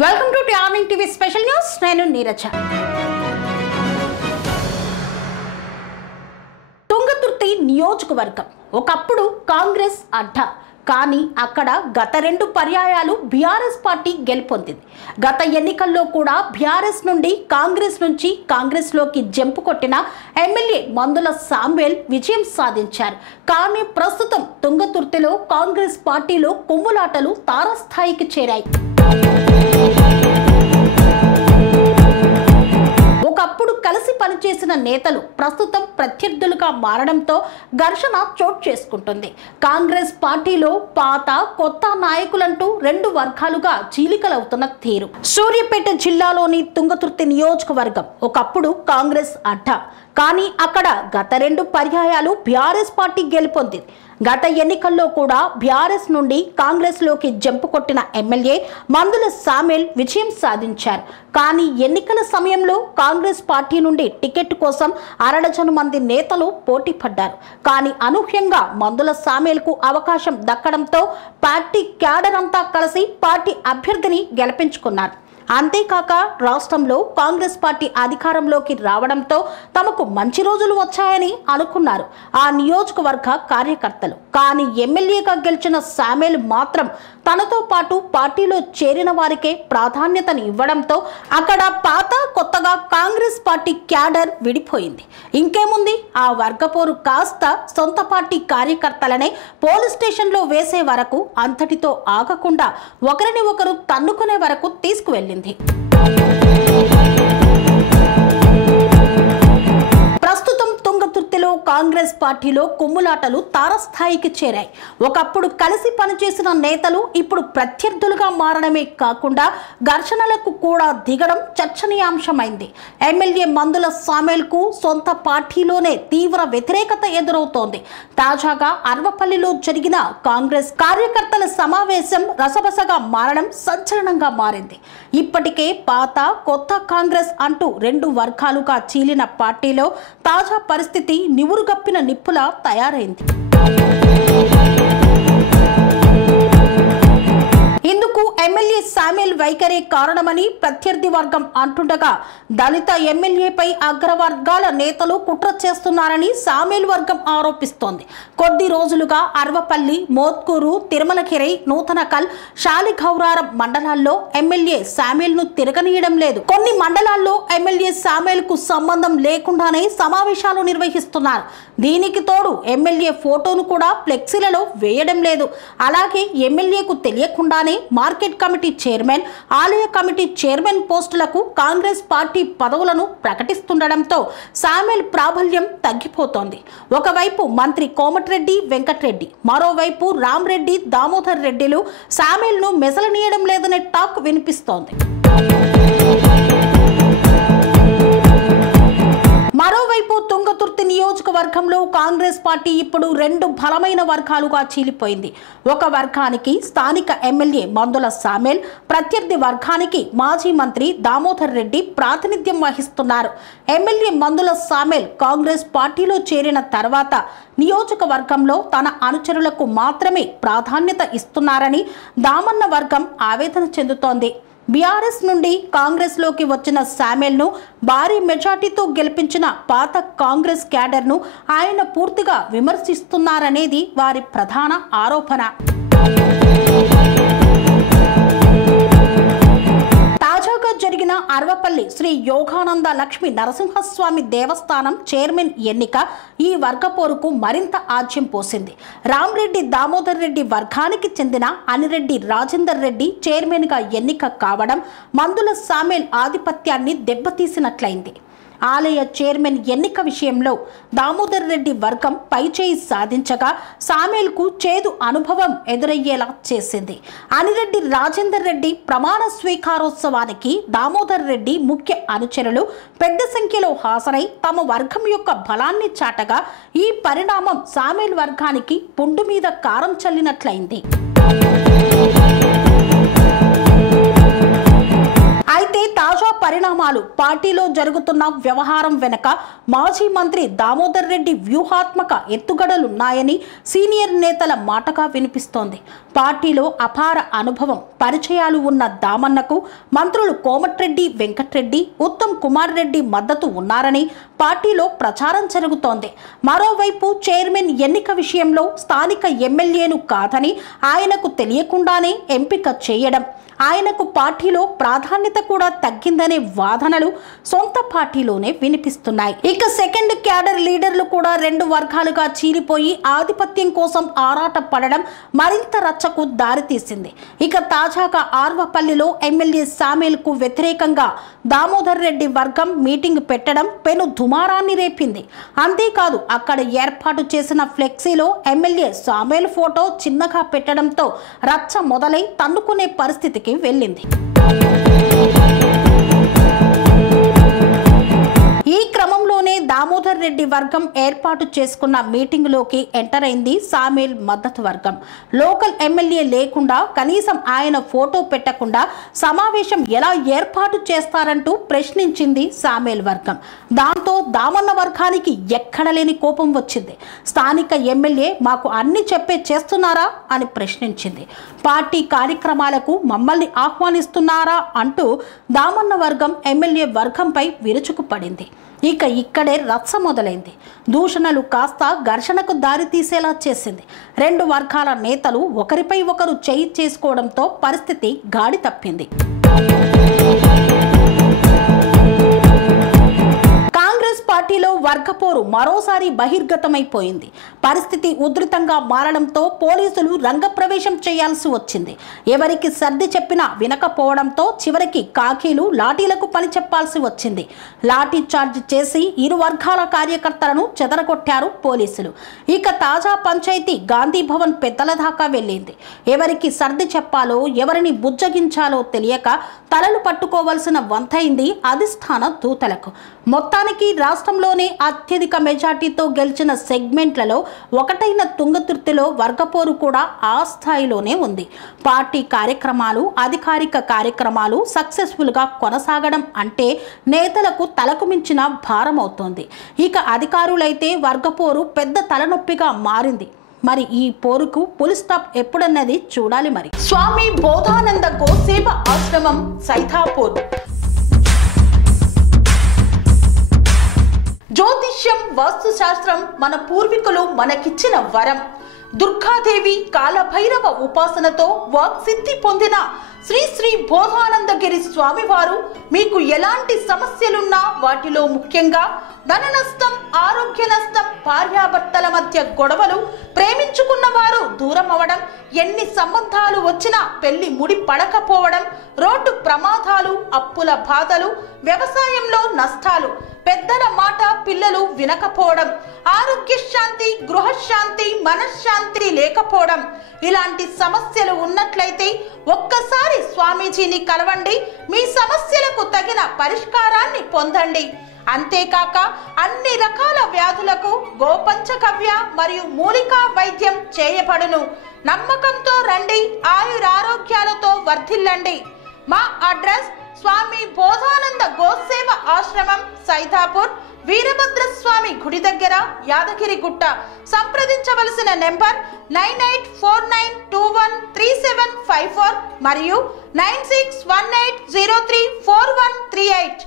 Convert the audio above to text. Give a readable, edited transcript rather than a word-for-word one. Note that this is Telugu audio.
వెల్కమ్ టు టార్నింగ్ టీవీ స్పెషల్ న్యూస్. నేను నీరజ. తుంగతుర్తి నియోజకవర్గం ఒకప్పుడు కాంగ్రెస్ అడ్డా, కానీ అక్కడ గత 2 పర్యాయాలు బీఆర్ఎస్ పార్టీ గెలుపొందింది. గత ఎన్నికల్లో కూడా బీఆర్ఎస్ నుండి కాంగ్రెస్లోకి జంపు కొట్టిన ఎమ్మెల్యే మందుల సామ్వేల్ విజయం సాధించారు. కానీ ప్రస్తుతం తుంగతుర్తిలో కాంగ్రెస్ పార్టీలో కొమ్ములాటలు తారస్థాయికి చేరాయి. ఒకప్పుడు కలిసి పనిచేసిన నేతలు ప్రస్తుతం ప్రత్యర్థులుగా మారడంతో ఘర్షణ చోటు చేసుకుంటుంది. కాంగ్రెస్ పార్టీలో పాత కొత్త నాయకులంటూ 2 వర్గాలుగా చీలికలవుతున్న తీరు. సూర్యాపేట జిల్లాలోని తుంగతుర్తి నియోజకవర్గం ఒకప్పుడు కాంగ్రెస్ అడ్డా, కానీ అక్కడ గత 2 పర్యాయాలు బీఆర్ఎస్ పార్టీ గెలుపొందింది. గత ఎన్నికల్లో కూడా బీఆర్ఎస్ నుండి కాంగ్రెస్లోకి జంపు కొట్టిన ఎమ్మెల్యే మందుల సామ్వేల్ విజయం సాధించారు. కానీ ఎన్నికల సమయంలో కాంగ్రెస్ పార్టీ నుండి టికెట్ కోసం 1 డజను మంది నేతలు పోటీ పడ్డారు. కానీ అనూహ్యంగా మందుల సామ్వేల్కు అవకాశం దక్కడంతో పార్టీ క్యాడర్ అంతా కలిసి పార్టీ అభ్యర్థిని గెలిపించుకున్నారు. అంతేకాక రాష్ట్రంలో కాంగ్రెస్ పార్టీ అధికారంలోకి రావడంతో తమకు మంచి రోజులు వచ్చాయని అనుకున్నారు ఆ నియోజకవర్గ కార్యకర్తలు. కానీ ఎమ్మెల్యేగా గెలిచిన సామ్వేల్ మాత్రం తనతో పాటు పార్టీలో చేరిన వారికే ప్రాధాన్యతను ఇవ్వడంతో అక్కడ పాత కొత్తగా కాంగ్రెస్ పార్టీ క్యాడర్ విడిపోయింది. ఇంకేముంది, ఆ వర్గపోరు కాస్త సొంత పార్టీ కార్యకర్తలనే పోలీస్ స్టేషన్లో వేసే వరకు, అంతటితో ఆగకుండా ఒకరిని ఒకరు తన్నుకునే వరకు తీసుకువెళ్ళింది. ప్రస్తుతం తుంగతుర్తిలో కాంగ్రెస్ పార్టీలో కొమ్ములాటలు తారస్థాయికి చేరాయి. ఒకప్పుడు కలిసి పనిచేసిన నేతలు ఇప్పుడు ప్రత్యర్థులుగా మారడమే కాకుండా ఘర్షణలకు కూడా దిగడం చర్చనీయాంశమైంది. ఎమ్మెల్యే మందుల సామ్వేల్కు సొంత పార్టీలోనే తీవ్ర వ్యతిరేకత ఎదురవుతోంది. తాజాగా అర్వపల్లిలో జరిగిన కాంగ్రెస్ కార్యకర్తల సమావేశం రసబసగా మారడం సంచలనంగా మారింది. ఇప్పటికే పాత కొత్త కాంగ్రెస్ అంటూ 2 వర్గాలుగా చీలిన పార్టీలో తాజా పరిస్థితి నివురుగప్పిన నిప్పులా తయారైంది. ఇందుకు ఎమ్మెల్యే సామ్వేల్ వైఖరే కారణమని ప్రత్యర్థి వర్గం అంటుండగా, దళిత ఎమ్మెల్యేపై అగ్రవర్గాల నేతలు కుట్ర చేస్తున్నారని సామ్వేల్ వర్గం ఆరోపిస్తోంది. కొద్ది రోజులుగా అర్వపల్లి, మోత్కూరు, తిరుమలగిరి, నూతనకల్, శాలిగౌరారం మండలాల్లో ఎమ్మెల్యే సామ్వేల్ ను తిరగనీయడం లేదు. కొన్ని మండలాల్లో ఎమ్మెల్యే సామ్వేల్ కు సంబంధం లేకుండానే సమావేశాలు నిర్వహిస్తున్నారు. దీనికి తోడు ఎమ్మెల్యే ఫోటోను కూడా ఫ్లెక్సీలలో వేయడం లేదు. అలాగే ఎమ్మెల్యేకు తెలియకుండానే మార్కెట్ కమిటీ చైర్మన్, ఆలయ కమిటీ చైర్మన్ పోస్టులకు కాంగ్రెస్ పార్టీ పదవులను ప్రకటిస్తుండడంతో సామ్వేల్ ప్రాబల్యం తగ్గిపోతోంది. ఒకవైపు మంత్రి కోమటిరెడ్డి వెంకటరెడ్డి, మరోవైపు రామ్రెడ్డి, దామోదర్ రెడ్డిలు సామ్వేల్ ను మెసలనీయడం లేదనే టాక్ వినిపిస్తోంది. మరోవైపు తుంగతుర్తి నియోజకవర్గంలో కాంగ్రెస్ పార్టీ ఇప్పుడు 2 బలమైన వర్గాలుగా చీలిపోయింది. ఒక వర్గానికి స్థానిక ఎమ్మెల్యే మందుల సామ్వేల్, ప్రత్యర్థి వర్గానికి మాజీ మంత్రి దామోదర్ రెడ్డి ప్రాతినిధ్యం వహిస్తున్నారు. ఎమ్మెల్యే మందుల సామ్వేల్ కాంగ్రెస్ పార్టీలో చేరిన తర్వాత నియోజకవర్గంలో తన అనుచరులకు మాత్రమే ప్రాధాన్యత ఇస్తున్నారని దామన్న వర్గం ఆవేదన చెందుతోంది. బీఆర్ఎస్ నుండి కాంగ్రెస్లోకి వచ్చిన సామ్వేల్ ను భారీ మెజార్టీతో గెలిపించిన పాత కాంగ్రెస్ క్యాడర్ను ఆయన పూర్తిగా విమర్శిస్తున్నారనేది వారి ప్రధాన ఆరోపణ. తాజాగా జరిగిన అర్వపల్లి శ్రీ యోగానంద లక్ష్మీ నరసింహస్వామి దేవస్థానం చైర్మన్ ఎన్నిక ఈ వర్గపోరుకు మరింత ఆజ్యం పోసింది. రామ్రెడ్డి, దామోదర్ రెడ్డి వర్గానికి చెందిన అనిరెడ్డి రాజేందర్ రెడ్డి చైర్మన్ గా ఎన్నిక కావడం మందుల సామ్వేల్ ఆధిపత్యాన్ని దెబ్బతీసినట్లయింది. ఆలయ చైర్మన్ ఎన్నిక విషయంలో దామోదర్ రెడ్డి వర్గం పైచేయి సాధించగా సామ్వేల్కు చేదు అనుభవం ఎదురయ్యేలా చేసింది. అనిరెడ్డి రాజేందర్ రెడ్డి ప్రమాణ స్వీకారోత్సవానికి దామోదర్ రెడ్డి ముఖ్య అనుచరులు పెద్ద సంఖ్యలో హాజరై తమ వర్గం యొక్క బలాన్ని చాటగా ఈ పరిణామం సామ్వేల్ వర్గానికి పుండు మీద కారం చల్లినట్లయింది. అయితే తాజా పరిణామాలు, పార్టీలో జరుగుతున్న వ్యవహారం వెనక మాజీ మంత్రి దామోదర్ రెడ్డి వ్యూహాత్మక ఎత్తుగడలున్నాయని సీనియర్ నేతల మాటగా వినిపిస్తోంది. పార్టీలో అపార అనుభవం, పరిచయాలు ఉన్న దామన్నకు మంత్రులు కోమటిరెడ్డి వెంకటరెడ్డి, ఉత్తమ్ కుమార్ రెడ్డి మద్దతు ఉన్నారని పార్టీలో ప్రచారం జరుగుతోంది. మరోవైపు చైర్మన్ ఎన్నిక విషయంలో స్థానిక ఎమ్మెల్యేను కాదని ఆయనకు తెలియకుండానే ఎంపిక చేయడం, ఆయనకు పార్టీలో ప్రాధాన్యత కూడా తగ్గిందనే వాదనలు సొంత పార్టీలోనే వినిపిస్తున్నాయి. ఇక సెకండ్ క్యాడర్ లీడర్లు కూడా రెండు వర్గాలుగా చీలిపోయి ఆధిపత్యం కోసం ఆరాట పడడం మరింత రచ్చకు దారితీసింది. ఇక తాజాగా ఆర్వపల్లిలో ఎమ్మెల్యే సామేల్కు వ్యతిరేకంగా దామోదర్ రెడ్డి వర్గం మీటింగ్ పెట్టడం పెను దుమారాన్ని రేపింది. అంతేకాదు అక్కడ ఏర్పాటు చేసిన ఫ్లెక్సీలో ఎమ్మెల్యే సామేల్ ఫోటో చిన్నగా పెట్టడంతో రచ్చ మొదలై తన్నుకునే పరిస్థితికి వెళ్ళింది. ఈ క్రమంలోనే దామోదర్ రెడ్డి వర్గం ఏర్పాటు చేసుకున్న మీటింగ్లోకి ఎంటర్ అయింది సామేల్ మద్దతు వర్గం. లోకల్ ఎమ్మెల్యే లేకుండా, కనీసం ఆయన ఫోటో పెట్టకుండా సమావేశం ఎలా ఏర్పాటు చేస్తారంటూ ప్రశ్నించింది సామేల్ వర్గం. దాంతో దామన్న వర్గానికి ఎక్కడలేని కోపం వచ్చింది. స్థానిక ఎమ్మెల్యే మాకు అన్ని చెప్పే చేస్తున్నారా అని ప్రశ్నించింది. పార్టీ కార్యక్రమాలకు మమ్మల్ని ఆహ్వానిస్తున్నారా అంటూ దామన్న వర్గం ఎమ్మెల్యే వర్గంపై విరుచుకుపడింది. ఇక ఇక్కడే రచ్చ మొదలైంది. దూషణలు కాస్త ఘర్షణకు దారి తీసేలా చేసింది. రెండు వర్గాల నేతలు ఒకరిపై ఒకరు చేయి చేసుకోవడంతో పరిస్థితి గాడి తప్పింది. పార్టీలో వర్గపోరు మరోసారి బహిర్గతమైపోయింది. పరిస్థితి ఉధృతంగా మారడంతో పోలీసులు రంగప్రవేశం చేయాల్సి వచ్చింది. ఎవరికి సర్ది చెప్పినా వినకపోవడంతో చివరికి కాకీలు లాఠీలకు పని చెప్పాల్సి వచ్చింది. లాఠీ చార్జ్ చేసి ఇరు వర్గాల కార్యకర్తలను చెదరగొట్టారు పోలీసులు. ఇక తాజా పంచాయతీ గాంధీ భవన్ పెద్దల దాకా వెళ్ళింది. ఎవరికి సర్ది చెప్పాలో, ఎవరిని బుజ్జగించాలో తెలియక తలలు పట్టుకోవాల్సిన వంతైంది అధిష్టాన దూతలకు. మొత్తానికి రాష్ట్రంలోనే అత్యధిక మెజార్టీతో గెలిచిన సెగ్మెంట్లలో ఒకటైన తుంగతుర్తిలో వర్గపోరు కూడా ఆ స్థాయిలోనే ఉంది. పార్టీ కార్యక్రమాలు, అధికారిక కార్యక్రమాలు సక్సెస్ఫుల్గా కొనసాగడం అంటే నేతలకు తలకు మించిన భారం అవుతోంది. ఇక అధికారులైతే వర్గపోరు పెద్ద తలనొప్పిగా మారింది. మరి ఈ పోరుకు పులి స్టాప్ ఎప్పుడన్నది చూడాలి. మరి స్వామి బోధానంద గోసేవ ఆశ్రమం సైథాపూర్. జ్యోతిష్యం, వాస్తుశాస్త్రం మన పూర్వీకులు మనకిచ్చిన వరం. దుర్గాదేవి, కాలభైరవ ఉపాసనతో వాక్సిద్ధి పొందిన శ్రీ శ్రీ బోధానందగిరి స్వామివారు మీకు ఎలాంటి సమస్యలున్నా, వాటిలో ముఖ్యంగా ధన నష్టం, ఆరోగ్య నష్టం, భార్యాభర్తల మధ్య గొడవలు, ప్రేమించుకున్న వారు దూరం అవడం, ఎన్ని సంబంధాలు వచ్చినా పెళ్లి ముడి పడకపోవడం, రోడ్డు ప్రమాదాలు, అప్పుల బాధలు, వ్యవసాయంలో నష్టాలు, పెద్దల మాట పిల్లలు వినకపోవడం, ఆరోగ్య శాంతి, గృహశాంతి, మనశ్శాంతి లేకపోవడం, ఇలాంటి సమస్యలు ఉన్నట్లయితే ఒక్కసారి స్వామీజీని కలవండి. మీ సమస్యలకు తగిన పరిష్కారాన్ని పొందండి. అంతేకాక అన్ని రకాల వ్యాధులకు గోపంచకవ్య మరియు మూలికా వైద్యం చేయబడును. నమ్మకంతో రండి, ఆయురారోగ్యాలతో వర్ధిల్లండి. మా అడ్రస్ స్వామి బోధానంద గోసేవ ఆశ్రమం, సైథాపూర్, వీరభద్రస్వామి గుడి దగ్గర, యాదగిరిగుట్ట. సంప్రదించవలసిన నెంబర్ 9849213754 మరియు 9618034138.